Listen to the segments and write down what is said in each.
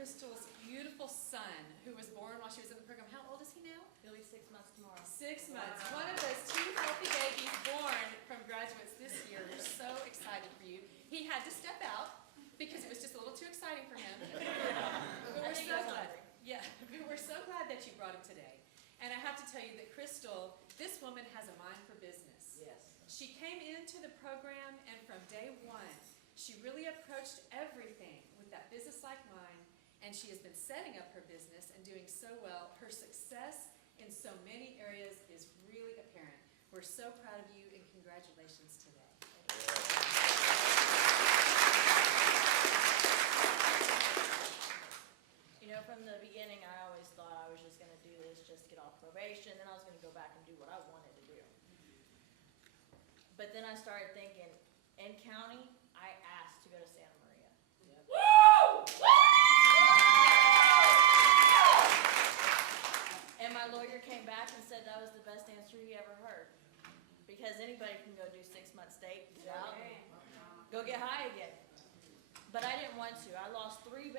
Crystal's beautiful son, who was born while she was in the program. How old is he now? He'll be 6 months tomorrow. 6 months. One of those 2 healthy babies born from graduates this year. We're so excited for you. He had to step out because it was just a little too exciting for him. But we're so glad. Yeah, we're so glad that you brought him today. And I have to tell you that Crystal, this woman has a mind for business. Yes. She came into the program, and from day one, she really approached everything with that business-like mind, and she has been setting up her business and doing so well. Her success in so many areas is really apparent. We're so proud of you, and congratulations today. You know, from the beginning, I always thought I was just going to do this, just get off probation, then I was going to go back and do what I wanted to do. But then I started thinking, in county, I asked to go to Santa Maria. Yep. Woo! And my lawyer came back and said that was the best answer he ever heard. Because anybody can go do 6 months state, get out, go get high again. But I didn't want to. I lost her 2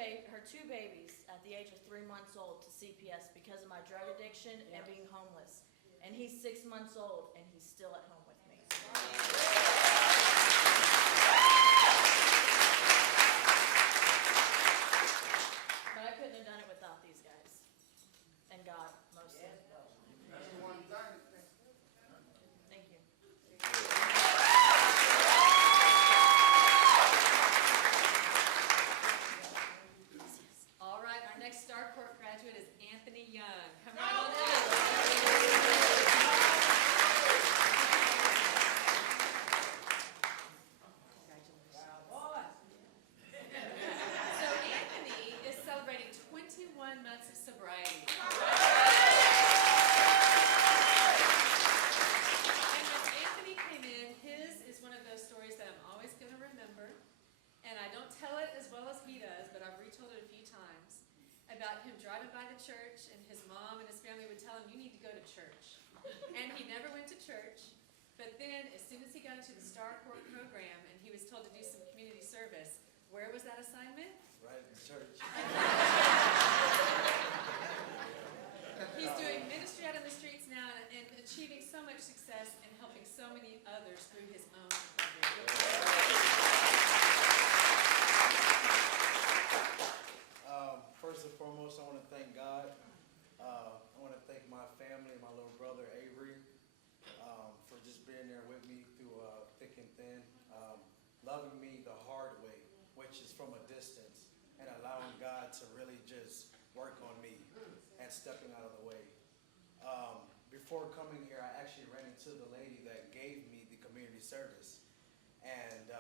babies at the age of 3 months old to CPS because of my drug addiction and being homeless. And he's 6 months old, and he's still at home with me. But I couldn't have done it without these guys. And God, mostly. Thank you. All right, our next Star Court graduate is Anthony Young. Come right on up. So Anthony is celebrating 21 months of sobriety. And when Anthony came in, his is one of those stories that I'm always going to remember. And I don't tell it as well as he does, but I've retold it a few times, about him driving by the church, and his mom and his family would tell him, you need to go to church. And he never went to church. But then, as soon as he got into the Star Court program, and he was told to do some community service, where was that assignment? Right in church. He's doing ministry out in the streets now and achieving so much success and helping so many others through his own recovery. First and foremost, I want to thank God. I want to thank my family, my little brother Avery, for just being there with me through thick and thin, loving me the hard way, which is from a distance, and allowing God to really just work on me and stepping out of the way. Before coming here, I actually ran into the lady that gave me the community service, and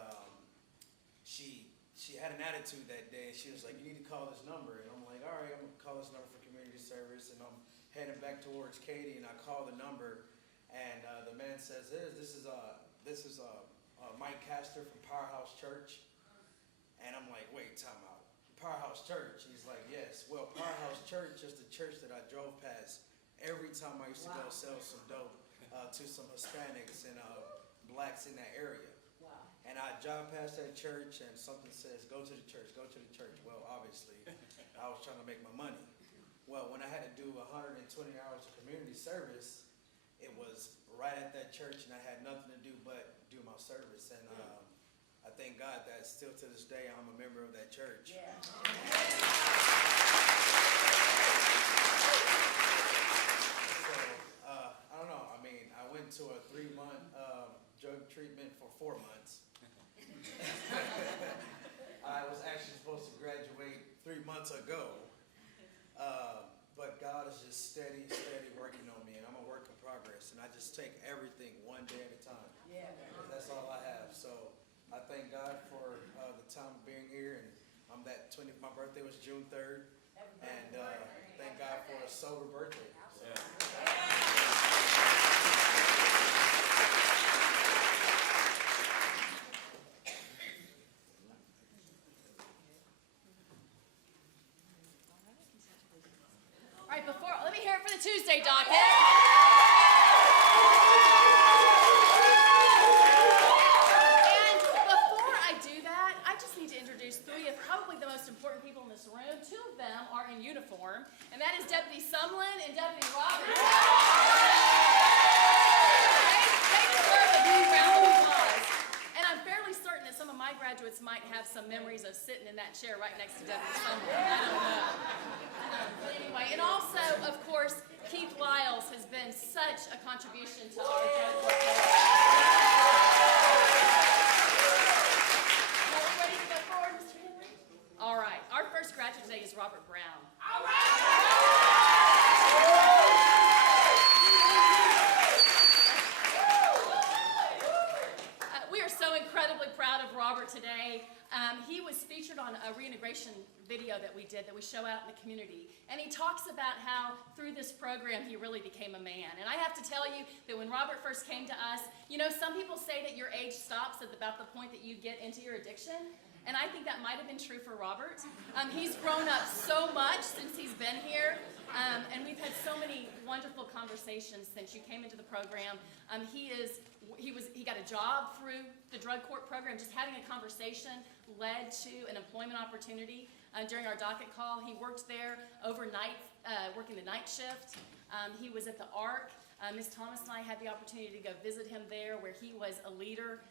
she had an attitude that day. She was like, you need to call this number. And I'm like, all right, I'm going to call this number for community service. And I'm heading back towards Katie, and I call the number. And the man says, this is Mike Castor from Powerhouse Church. And I'm like, wait, time out. Powerhouse Church? He's like, yes. Well, Powerhouse Church is the church that I drove past every time I used to go sell some dope to some Hispanics and blacks in that area. And I drive past that church, and something says, go to the church, go to the church. Well, obviously, I was trying to make my money. Well, when I had to do 120 hours of community service, it was right at that church, and I had nothing to do but do my service. And I thank God that still to this day, I'm a member of that church. Yeah. So, I don't know. I mean, I went to a 3-month drug treatment for 4 months. I was actually supposed to graduate 3 months ago, but God is just steady working on me, and I'm a work in progress, and I just take everything one day at a time. Yeah, that's all I have. So I thank God for the time of being here, and my birthday was June 3rd, and thank God for a sober birthday. So. All right, let me hear it for the Tuesday docket. And before I do that, I just need to introduce 3 of probably the most important people in this room. Two of them are in uniform, and that is Deputy Sumlin and Deputy Roberts. They deserve a big round of applause. And I'm fairly certain that some of my graduates might have some memories of sitting in that chair right next to Deputy Sumlin. I don't know. But anyway, and also, of course, Keith Lyles has been such a contribution to our drug court program. Are we ready to go forward, Mr. Henry? All right. Our first graduate today is Robert Brown. All we are so incredibly proud of Robert today. He was featured on a reintegration video that we did that we show out in the community. And he talks about how through this program he really became a man. And I have to tell you that when Robert first came to us, you know, some people say that your age stops at about the point that you get into your addiction. And I think that might have been true for Robert. He's grown up so much since he's been here. And we've had so many wonderful conversations since you came into the program. He got a job through the drug court program. Just having a conversation led to an employment opportunity during our docket call. He worked there overnight, working the night shift. He was at the ARC. Ms. Thomas and I had the opportunity to go visit him there, where he was a leader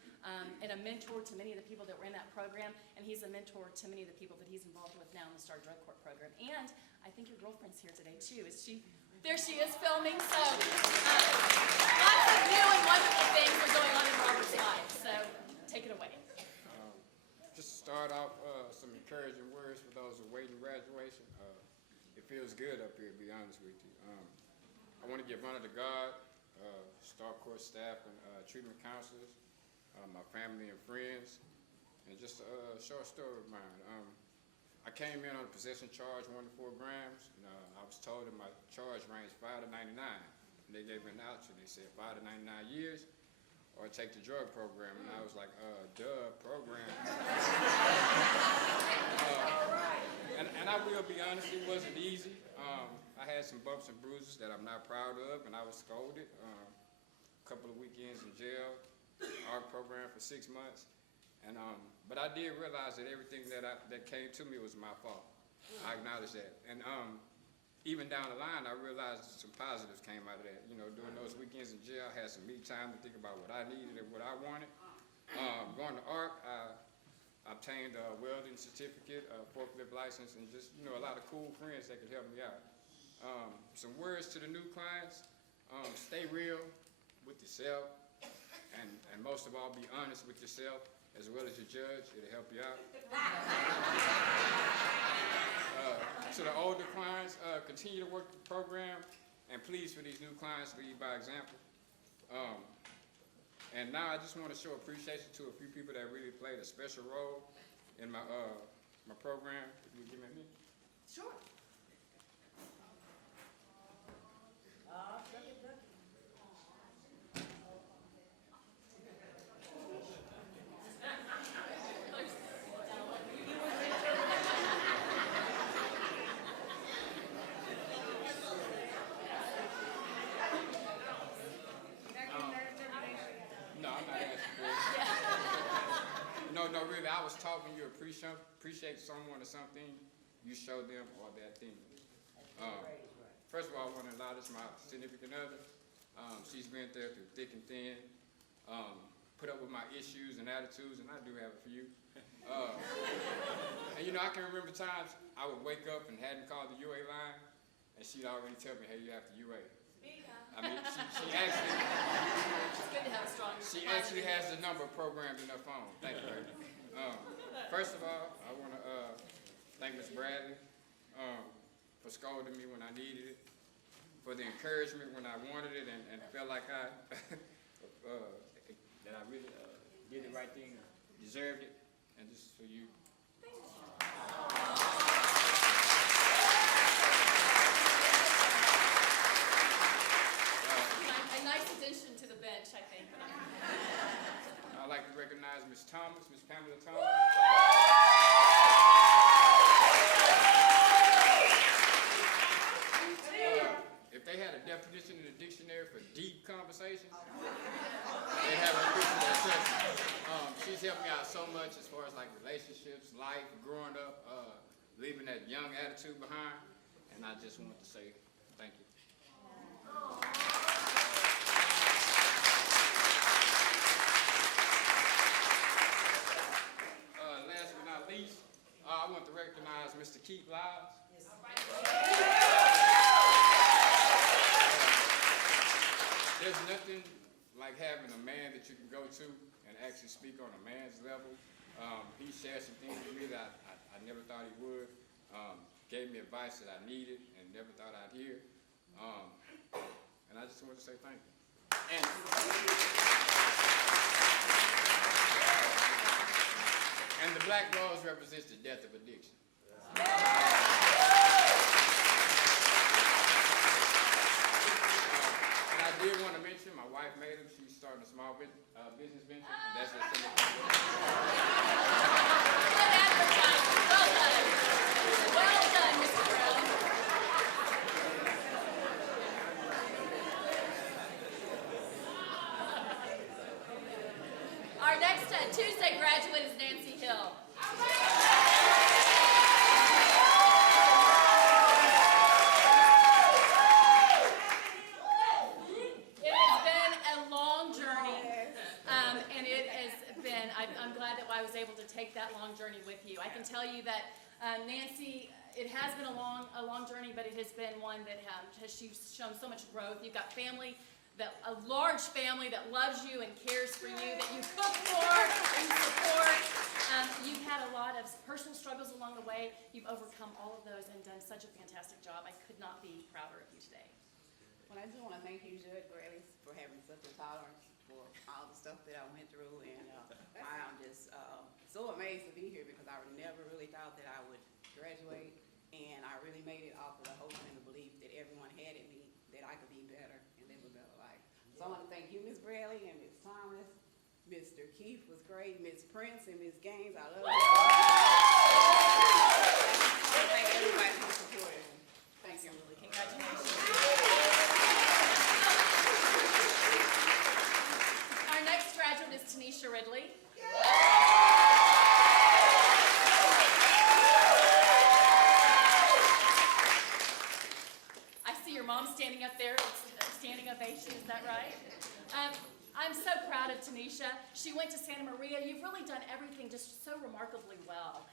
and a mentor to many of the people that were in that program, and he's a mentor to many of the people that he's involved with now in the STAR Drug Court program. And I think your girlfriend's here today too. Is she? There she is filming. So lots of new and wonderful things are going on in Robert's life. So take it away. Just to start off, some encouraging words for those who are waiting graduation. It feels good up here, to be honest with you. I want to give honor to God, STAR Court staff and treatment counselors, my family and friends, and just a short story of mine. I came in on a possession charge 1 to 4 grams. I was told that my charge ranged 5 to 99. And they gave me an option. They said 5 to 99 years or take the drug program. And I was like, program. And I will be honest, it wasn't easy. I had some bumps and bruises that I'm not proud of, and I was scolded. A couple of weekends in jail, ARC program for 6 months. And but I did realize that everything that came to me was my fault. I acknowledge that. And even down the line, I realized some positives came out of that. You know, during those weekends in jail, I had some me time to think about what I needed and what I wanted. Going to ARC, I obtained a welding certificate, a forklift license, and just, you know, a lot of cool friends that could help me out. Some words to the new clients: stay real with yourself, and most of all, be honest with yourself as well as your judge. It'll help you out. To the older clients, continue to work the program, and please, for these new clients, lead by example. And now I just want to show appreciation to a few people that really played a special role in my my program. If you give me a minute. Sure. No, really, I was taught when you appreciate someone or something, you show them or that thing. First of all, I want to acknowledge my significant other. She's been there through thick and thin, put up with my issues and attitudes, and I do have a few. And you know, I can remember times I would wake up and hadn't called the UA line, and she'd already tell me, hey, you have to UA. I mean, she actually... It's good to have a strong... She actually has the number programmed in her phone. Thank you, baby. First of all, I want to thank Ms. Bradley for scolding me when I needed it, for the encouragement when I wanted it and felt like that I really did the right thing, deserved it, and this is for you. A nice addition to the bench, I think. I'd like to recognize Ms. Thomas, Ms. Pamela Thomas. If they had a definition in the dictionary for deep conversation, they have a picture that says, she's helped me out so much as far as like relationships young attitude behind, and I just want to say thank you. Last but not least, I want to recognize Mr. Keith Lyles. There's nothing like having a man that you can go to and actually speak on a man's level. He shared some things with me that I never thought he would. Gave me advice that I needed and never thought I'd hear. And I just want to say thank you. And the black rose represents the death of addiction. And I did want to mention, my wife made him. She's starting a small business venture. And that's what some of Well done, Mr. Brown. Our next Tuesday graduate is Nancy Hill. It has been a long journey, and it has been, I'm glad that I was able to take that long journey with you. I can tell you that Nancy, it has been a long journey, but it has been one that she's shown so much growth. You've got family, a large family that loves you and cares for you, that you cook for and support. You've had a lot of personal struggles along the way. You've overcome all of those and done such a fantastic job. I could not be prouder of you today. Well, I just want to thank you, Judge Bradley, for having such a tolerance for all the stuff that I went through, and I am just so amazed to be here because I never really thought that I would graduate, and I really made it off of the hope and the belief that everyone had in me that I could be better and live a better life. So I want to thank you, Ms. Bradley and Ms. Thomas. Mr. Keith was great, Ms. Prince and Ms. Gaines, I love you. Thank everybody for supporting me. Thank you. Absolutely. Congratulations. Our next graduate is Tanisha Ridley. I see your mom standing up there. It's a standing ovation, is that right? I'm so proud of Tanisha. She went to Santa Maria. You've really done everything just so remarkably well,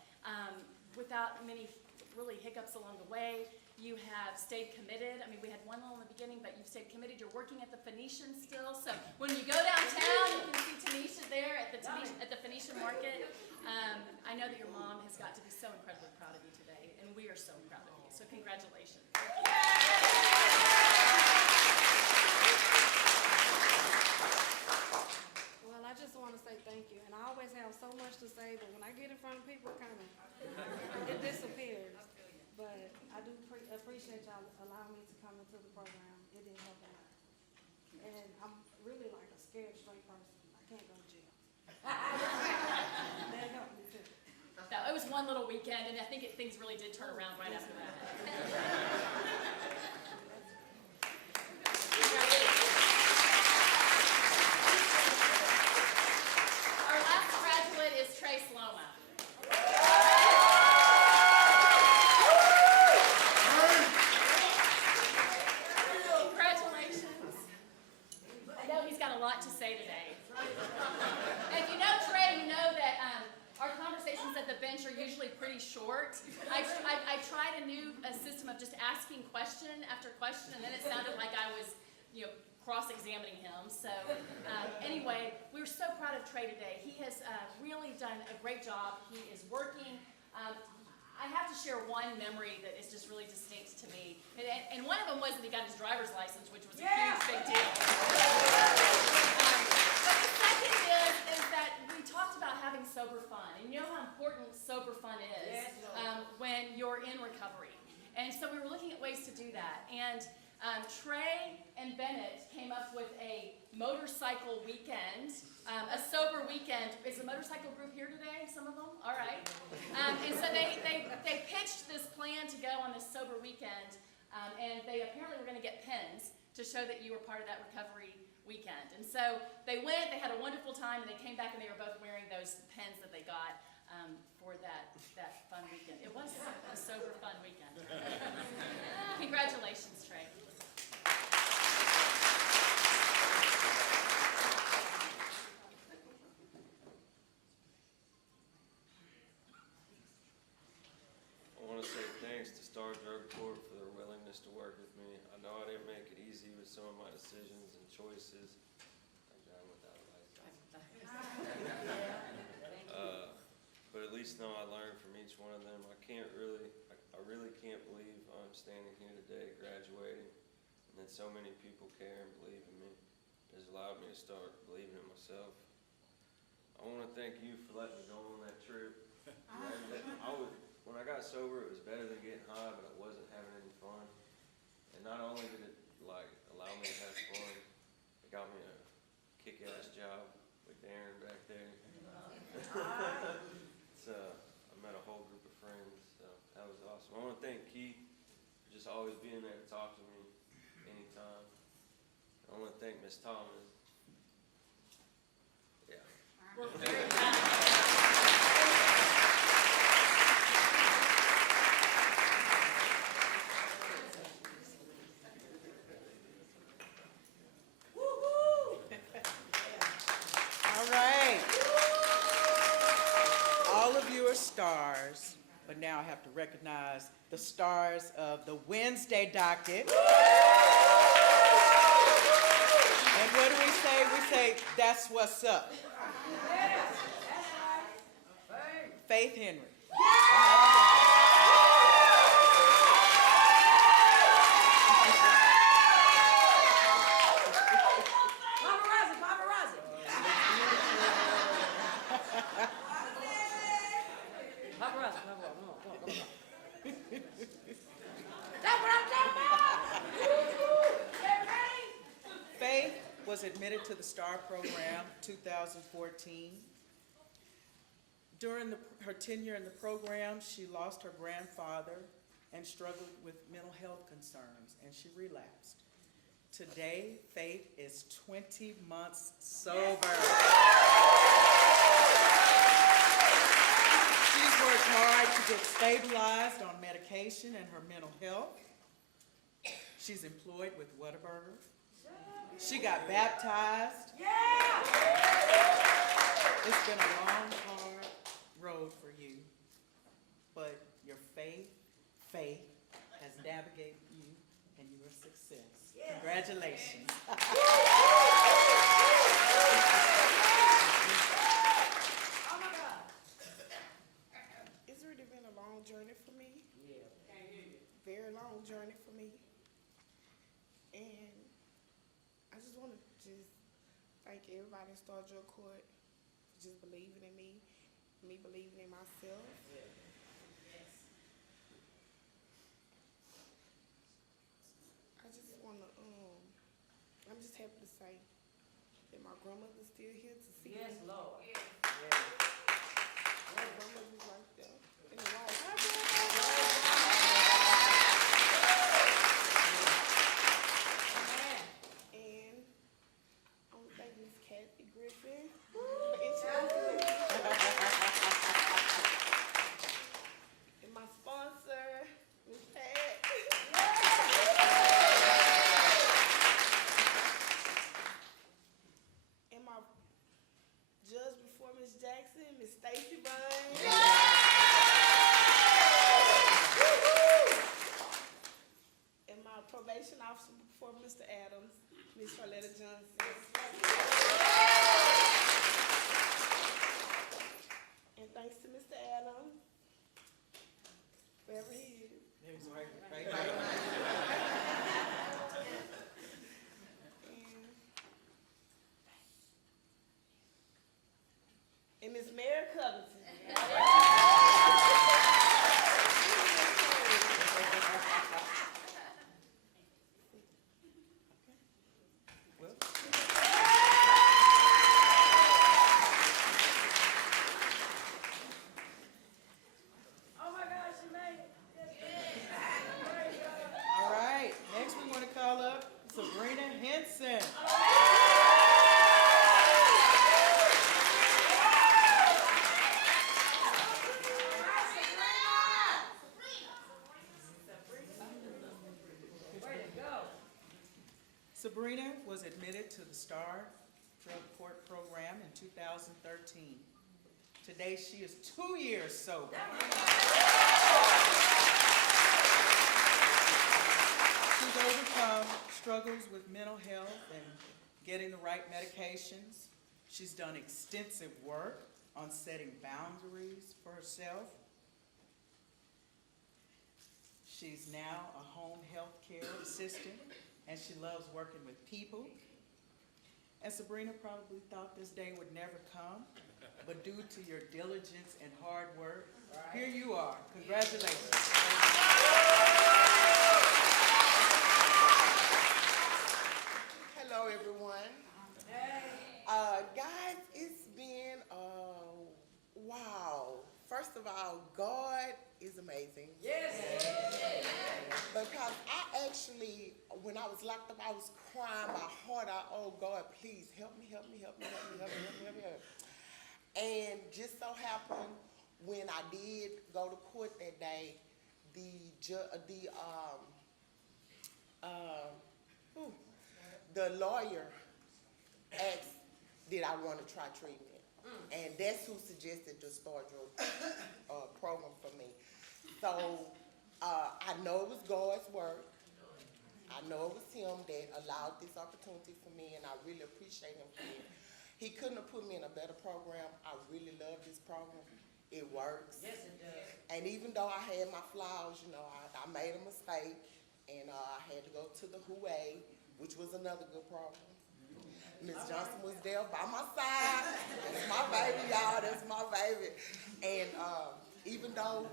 without many really hiccups along the way. You have stayed committed. I mean, we had one little in the beginning, but you've stayed committed. You're working at the Phoenician still. So when you go downtown, you can see Tanisha there at the Phoenician Market. I know that your mom has got to be so incredibly proud of you today, and we are so proud of you. So congratulations. Well, I just want to say thank you, and I always have so much to say, but when I get in front of people, it disappears. But I do appreciate y'all allowing me to come into the program. It did help a lot. And I'm really like a scared straight person. I can't go to jail. That helped me too. No, it was one little weekend, and I think things really did turn around right after that. Our last graduate is Trace Loma. Congratulations. I know he's got a lot to say today. And if you know Trey, you know that our conversations at the bench are usually pretty short. I tried a new system of just asking question after question, and then it sounded like I was, cross-examining him. So anyway, we were so proud of Trey today. He has really done a great job. He is working. I have to share one memory that is just really distinct to me. And one of them was that he got his driver's license, which was a huge big deal. But the second is that we talked about having sober fun. And you know how important sober fun is when you're in recovery. And so we were looking at ways to do that. And Trey and Bennett came up with a motorcycle weekend, a sober weekend. Is the motorcycle group here today, some of them? All right. And so they pitched this plan to go on this sober weekend, and they apparently were going to get pins to show that you were part of that recovery weekend. And so they went, they had a wonderful time, and they came back and they were both wearing those pins that they got for that fun weekend. It was a sober fun thanks to Star Drug Court for their willingness to work with me. I know I didn't make it easy with some of my decisions and choices. I'm driving without a license. But at least now I learned from each one of them. I really can't believe I'm standing here today, graduating, and that so many people care and believe in me. It has allowed me to start believing in myself. I want to thank you for letting me go on that trip. When I got sober, it was better than getting high, but I wasn't having any fun. And not only did it allow me to have fun, it got me a kick-ass job with Darren back there. I met a whole group of friends, so that was awesome. I want to thank Keith for just always being there to talk to me anytime. I want to thank Miss Thomas. Yeah. All right. All of you are stars, but now I have to recognize the stars of the Wednesday docket. And what do we say? We say, that's what's up. Faith Henry. Faith was admitted to the STAR program 2014. During her tenure in the program, she lost her grandfather and struggled with mental health concerns, and she relapsed. Today, Faith is 20 months sober. She's worked hard to get stabilized on medication and her mental health. She's employed with Whataburger. She got baptized. It's been a long, hard road for you, but your faith has navigated you, and you're a success. Congratulations. It's really been a long journey for me. Very long journey for me. And I just want to thank everybody in Star Drug Court for just believing in me believing in myself. I just want to, I'm just happy to say that my grandmother's still here to see me. Yes, Lord. My grandmother's right there in the white. And I want to thank Miss Kathy Griffin for introducing me. And my sponsor, Miss Pat. And my judge before Miss Jackson, Miss Stacy Bunn. And my probation officer before Mr. Adams, Miss Charlotta Johnson. And thanks to Mr. Adams, wherever he is. There's right here. And Miss Mary Covington. All right, next we want to call up Sabrina Henson. Sabrina was admitted to the STAR Drug Court program in 2013. Today she is 2 years sober. struggles with mental health and getting the right medications. She's done extensive work on setting boundaries for herself. She's now a home health care assistant, and she loves working with people. And Sabrina probably thought this day would never come, but due to your diligence and hard work, here you are. Congratulations. Hello, everyone. Guys, it's been wow. First of all, God is amazing. Yes. Because I actually, when I was locked up, I was crying my heart out. Oh God, please help me, help me, help me, help me, help me, help me, help me, help me. And just so happened, when I did go to court that day, the lawyer asked, did I want to try treatment? And that's who suggested the Star Drug program for me. So I know it was God's work. I know it was him that allowed this opportunity for me, and I really appreciate him for it. He couldn't have put me in a better program. I really love this program. It works. Yes, it does. And even though I had my flaws, you know, I made a mistake, and I had to go to the HUA, which was another good program. Ms. Johnson was there by my side. That's my baby, y'all. That's my baby. And even though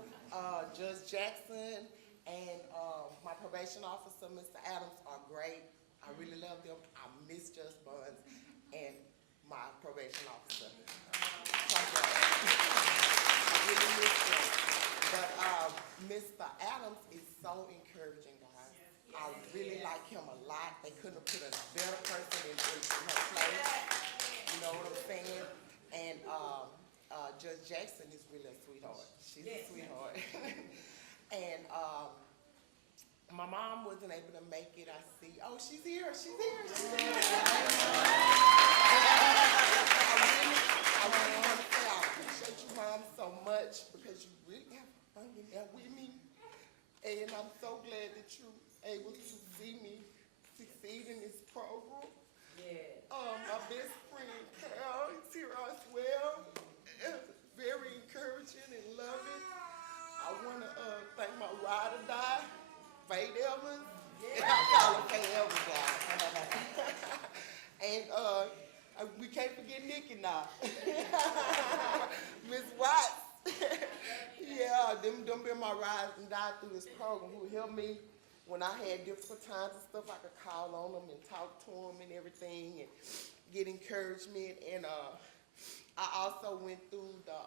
Judge Jackson and my probation officer, Mr. Adams, are great, I really love them. I miss Judge Buns and my probation officer. I really miss them. But Mr. Adams is so encouraging, guys. I really like him a lot. They couldn't have put a better person in her place. You know what I'm saying? And Judge Jackson is really a sweetheart. She's a sweetheart. And my mom wasn't able to make it. I see. Oh, she's here. She's here. She's here. I really want to say I appreciate you, Mom, so much because you really have fun in there with me. And I'm so glad that you're able to see me succeed in this program. Yeah. My best friend, Carol, is here as well. Very encouraging and loving. I want to thank my ride or die, Faye Evans. Yeah. I call her Faye Evans, guys. And we can't forget Nikki now. Miss Watts. Yeah, them been my ride and die through this program who helped me when I had difficult times and stuff. I could call on them and talk to them and everything and get encouragement. And I also went through the,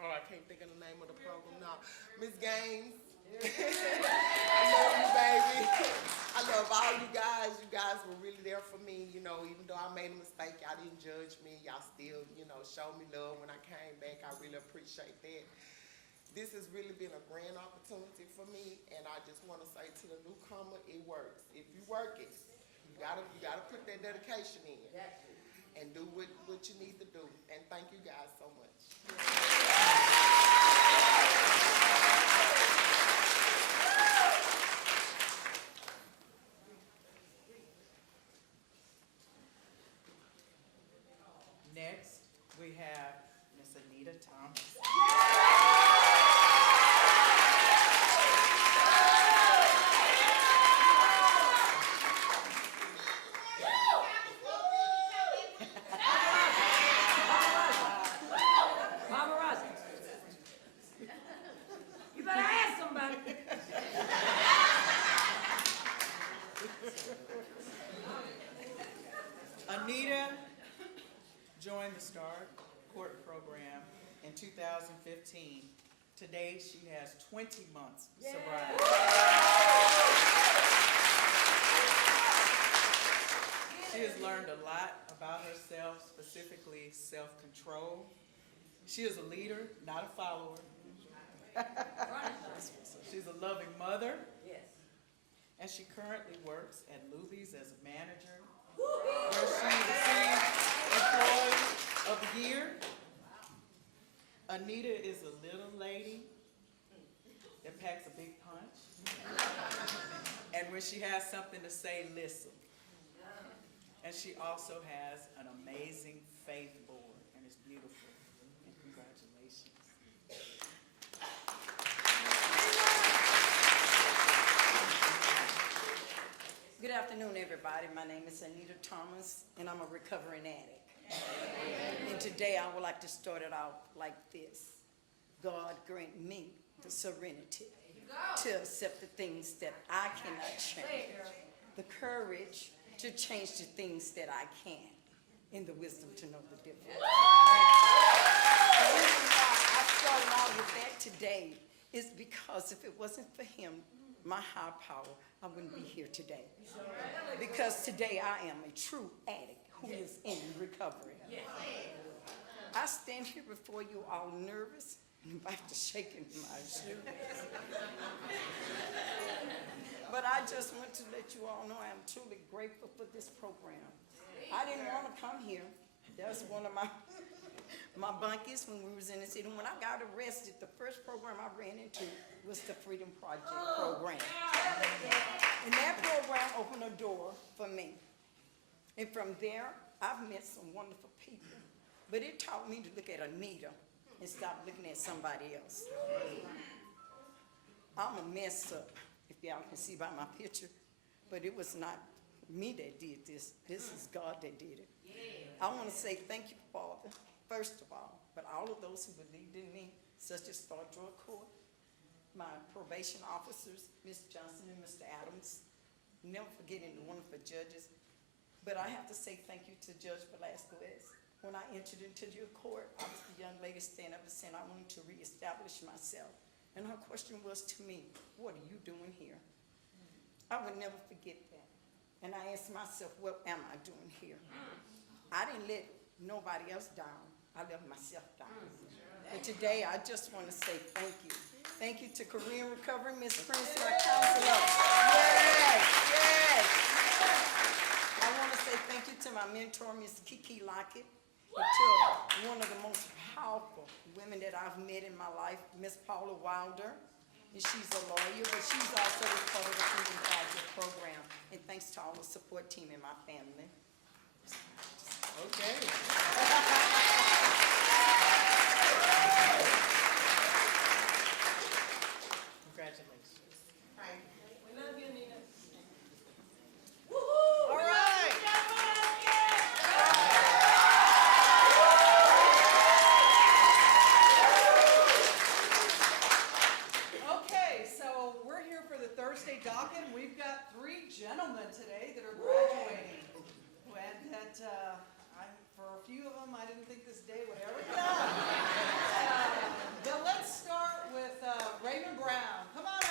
I can't think of the name of the program now. Miss Gaines. I love you, baby. I love all you guys. You guys were really there for me. You know, even though I made a mistake, y'all didn't judge me. Y'all still, you know, showed me love when I came back. I really appreciate that. This has really been a grand opportunity for me, and I just want to say to the newcomer, it works. If you work it, you gotta put that dedication in and do what you need to do. And thank you guys so much. Next, we have Miss Anita Thomas. Anita joined the STAR Court program in 2015. Today, she has 20 months sobriety. She has learned a lot about herself, specifically self-control. She is a leader, not a follower. She's a loving mother. And she currently works at Luby's as a manager, where she received Employee of the Year. Anita is a little lady that packs a big punch. And when when she has something to say, listen. And she also has an amazing faith board, and it's beautiful. And congratulations. Good afternoon, everybody. My name is Anita Thomas, and I'm a recovering addict. And today I would like to start it out like this. God grant me the serenity to accept the things that I cannot change, the courage to change the things that I can, and the wisdom to know the difference. The reason why I started out with that today is because if it wasn't for him, my high power, I wouldn't be here today. Because today I am a true addict who is in recovery. I stand here before you all nervous and about to shake in my shoes. But I just want to let you all know I am truly grateful for this program. I didn't want to come here. That's one of my bunkies when we was in the city. When I got arrested, the first program I ran into was the Freedom Project program. And that program opened a door for me. And from there, I've met some wonderful people. But it taught me to look at Anita and stop looking at somebody else. I'm a mess up, if y'all can see by my picture. But it was not me that did this. This is God that did it. I want to say thank you, Father, first of all, but all of those who believed in me, such as Star Drug Court, my probation officers, Ms. Johnson and Mr. Adams, never forgetting the wonderful judges. But I have to say thank you to Judge Velasquez. When I entered into your court, I was the young lady standing up and saying I wanted to reestablish myself. And her question was to me, what are you doing here? I would never forget that. And I asked myself, what am I doing here? I didn't let nobody else down. I let myself down. And today, I just want to say thank you. Thank you to Korean Recovery, Ms. Prince, my counselor. Yes, yes. I want to say thank you to my mentor, Ms. Kiki Lockett, and to one of the most powerful women that I've met in my life, Ms. Paula Wilder. And she's a lawyer, but she's also a part of the Freedom Project program. And thanks to all the support team in my family. Okay. Congratulations. We love you, Nina. All right. Okay, so we're here for the Thursday docket. We've got 3 gentlemen today that are graduating. And that, for a few of them, I didn't think this day would ever come. But let's start with Raymond Brown. Come on up.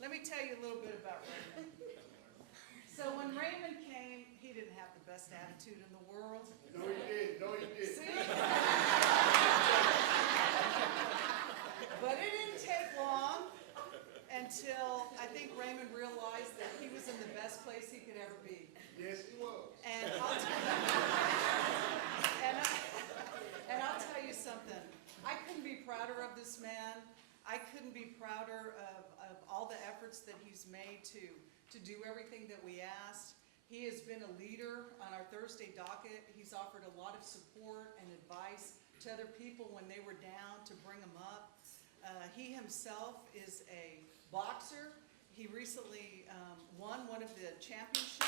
Let me tell you a little bit about Raymond. So when Raymond came, he didn't have the best attitude in the world. No, you did. No, you did. See? But it didn't take long until I think Raymond realized that he was in the best place he could ever be. Yes, he was. And I'll tell you something. I couldn't be prouder of this man. I couldn't be prouder of all the efforts that he's made to do everything that we asked. He has been a leader on our Thursday docket. He's offered a lot of support and advice to other people when they were down to bring them up. He himself is a boxer. He recently won one of the championships.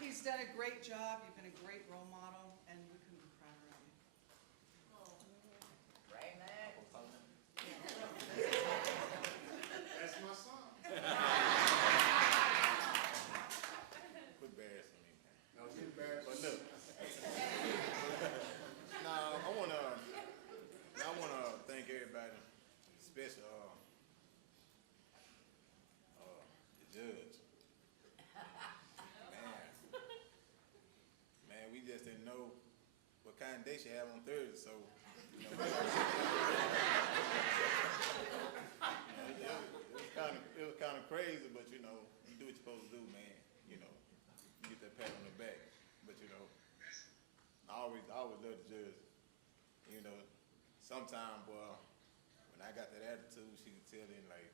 He's done a great job. You've been a great role model, and we couldn't be prouder of you. That's my son. Put embarrass on me. No, you embarrassed. But look. Now I wanna thank everybody, especially the judge. Man, we just didn't know what kind of day she had on Thursday, so you know, it was kind of crazy, but you know, you do what you're supposed to do, man. always love the judge. You know, sometimes, boy, when I got that attitude, she could tell in like,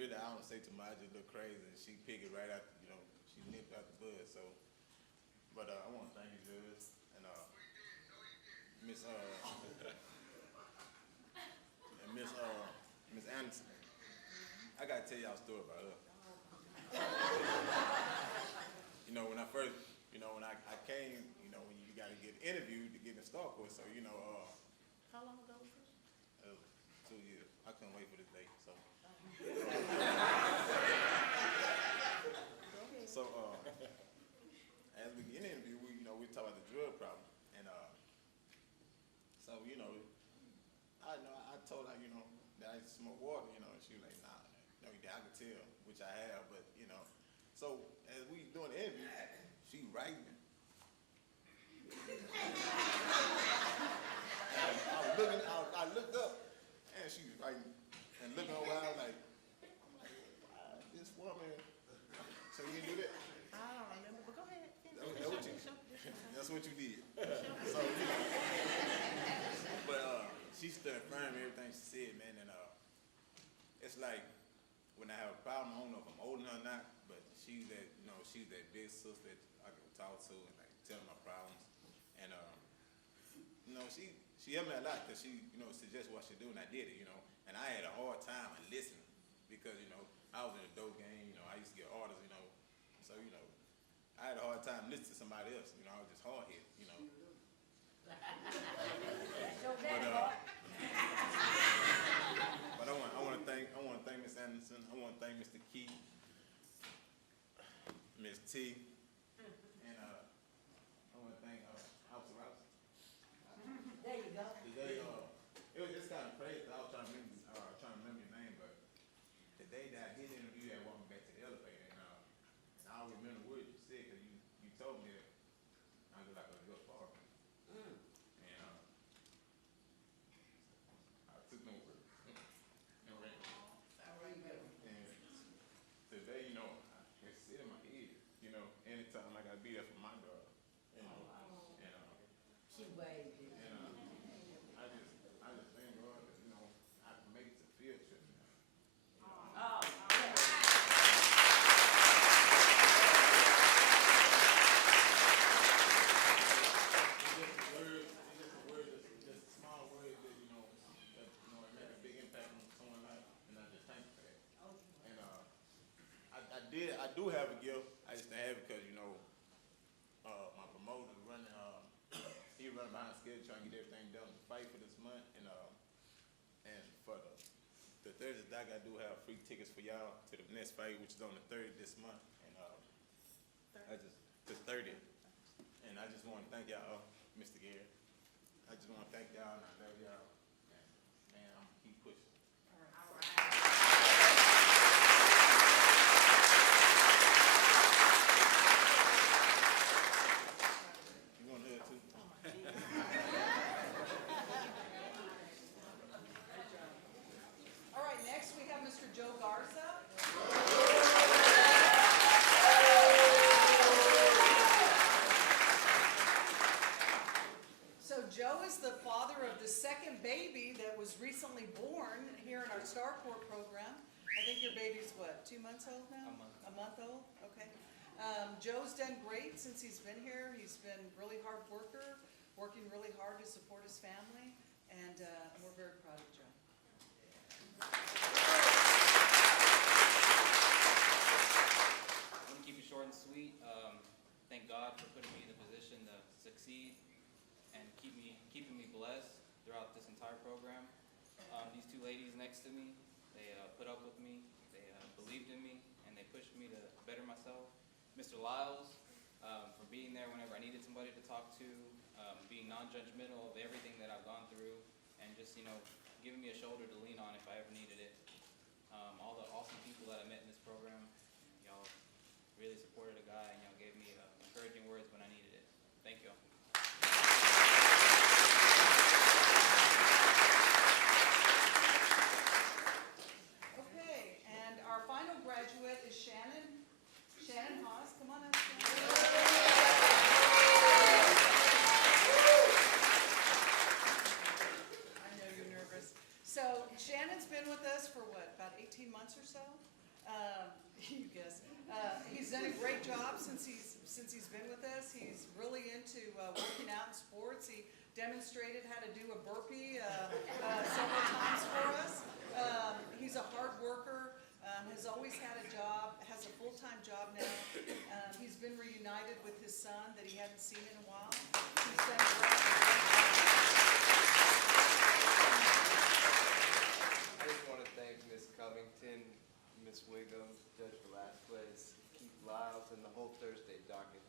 really, I don't say too much. I just look crazy, and she pick it right out. You know, she nipped out the bud. So, but I want to thank you, Judge, and Miss Miss Anderson. I gotta tell y'all a story about her. You know, when I first, when I came, when you gotta get interviewed to get in the star course. So, How long ago was this? 2 years. I couldn't wait for this day. So. So, as we get in the interview, we talk about the drug problem, and so I told her that I used to smoke water, and she was like, nah, no, I could tell, which I have, but so as we doing the interview, she writing. I looked up, and she was writing, and looking around like, wow, this woman. So you didn't do that? I don't remember, but go ahead. That's what you did. So, but she stood firm in everything she said, man, and it's like when I have a problem, I don't know if I'm old enough or not, but she's that, she's that big sister that I can talk to and like tell her my problems, and she helped me a lot because she suggested what I should do, and I did it, and I had a hard time listening because I was in a dope game, I used to get orders, so I had a hard time listening to somebody else, I was just hard headed, But I want to thank Miss Anderson. I want to thank Mr. Key, Miss T, and I want to thank Officer Rouse. There you go. Today, it's kind of crazy. I was trying to remember your name, but the day that I did the interview, I walked back to the elevator, and I don't remember the words you said because you told me that I look like a good father. And I took no words. And ran. And today, it's sit in my head, anytime I gotta be there for my daughter. She waved it. And I just thank God that, I can make it to field trip now. Oh, It's just a small word that, it make a big impact on someone's life, and I just thank you for that. And I do have a gift. I just didn't have it because, my promoter running, he running behind schedule trying to get everything done to fight for this month, and for the Thursday doc, I do have free tickets for y'all to the next fight, which is on the 30th this month, and the 30th. And I just want to thank y'all, Mr. Gary. I just want to thank y'all, and I love y'all. And man, I'm gonna keep pushing. You want to hear it too? All right, next we have Mr. Joe Garza. So Joe is the father of the second baby that was recently born here in our StarCorps program. I think your baby's what, 2 months old now? A month old, okay. Joe's done great since he's been here. He's been a really hard worker, working really hard to support his family, and we're very proud of Joe. I'm gonna keep it short and sweet. Thank God for putting me in the position to succeed and keeping me blessed throughout this entire program. These two ladies next to me, they put up with me, they believed in me, and they pushed me to better myself. Mr. Lyles, for being there whenever I needed somebody to talk to, being non-judgmental of everything that I've gone through, and just, giving me a shoulder to lean on if I ever needed it. All the awesome people that I met in this program, y'all really supported a guy, and y'all gave me encouraging words when I needed it. Thank y'all. Okay, and our final graduate is Shannon Haas. Come on up, Shannon. You guess. He's done a great job since he's been with us. He's really into working out in sports. He demonstrated how to do a burpee several times for us. He's a hard worker, has always had a job, has a full-time job now. He's been reunited with his son that he hadn't seen in a while. He's done great. I just want to thank Ms. Covington, Ms. Wiggum, Judge Velasquez, Keith Lyles, and the whole Thursday docket